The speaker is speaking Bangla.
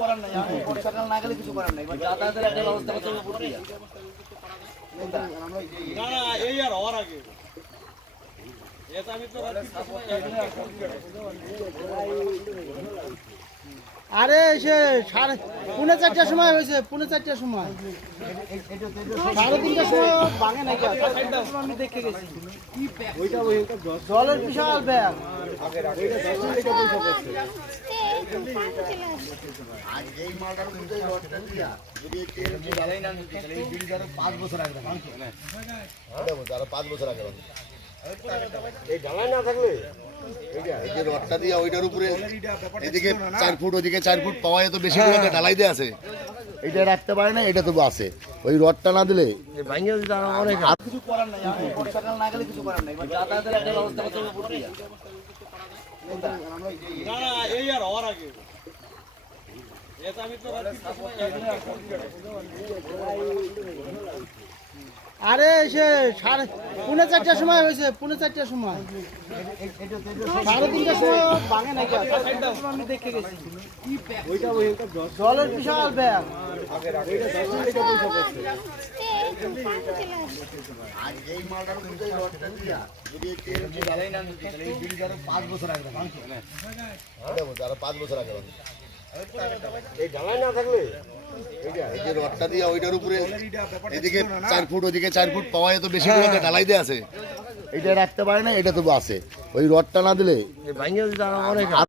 করার নাই, আমি বর্ষাকাল না গেলে কিছু করার নাই, এবার যাতায়াতের একটা ব্যবস্থা করতে হবে প্রক্রিয়া। না না এই আর হওয়ার আগে এটা আমি তো আরে সে পৌনে 4টার সময় হয়েছে, পৌনে 4টার সময়, 3:30টার সময় ভাঙে নাই, আমি দেখে গেছি জলের বিশাল ব্যাগ। এই মালটার মধ্যে রডটা দিয়া যদি তেল জ্বালাই না দিতে তাহলে এই বিল আরো 5 বছর আগে ভাঙতো না, আরো 5 বছর আগে ভাঙতো এই ঢালাই না থাকলে এই যে রডটা দিয়া ওইটার উপরে এদিকে 4 ফুট ওদিকে 4 ফুট পাওয়া যেত, বেশি করে একটা ঢালাই দিয়ে আছে, এটা রাখতে পারে না, এটা তবু আছে। ওই রডটা না দিলে ভাঙিয়ে দিতে অনেক কিছু করার নাই, আমি বর্ষাকাল না গেলে কিছু করার নাই, এবার যাতায়াতের একটা ব্যবস্থা করতে হবে প্রক্রিয়া। না না এই আর হওয়ার আগে এটা আমি তো আরে সে পৌনে 4টার সময় হয়েছে, পৌনে 4টার সময়, 3:30টার সময় ভাঙে নাই, আমি দেখে গেছি জলের বিশাল ব্যাগ। এই মালটার মধ্যে রডটা দিয়া যদি তেল জ্বালাই না দিতে তাহলে এই বিল আরো 5 বছর আগে ভাঙতো না, আরো 5 বছর আগে ভাঙতো এই ঢালাই না থাকলে এই যে রডটা দিয়া ওইটার উপরে এদিকে 4 ফুট ওদিকে 4 ফুট পাওয়া যেত, বেশি করে একটা ঢালাই দিয়ে আছে, এটা রাখতে পারে না, এটা তবু আছে। ওই রডটা না দিলে ভাঙিয়ে দিতে অনেক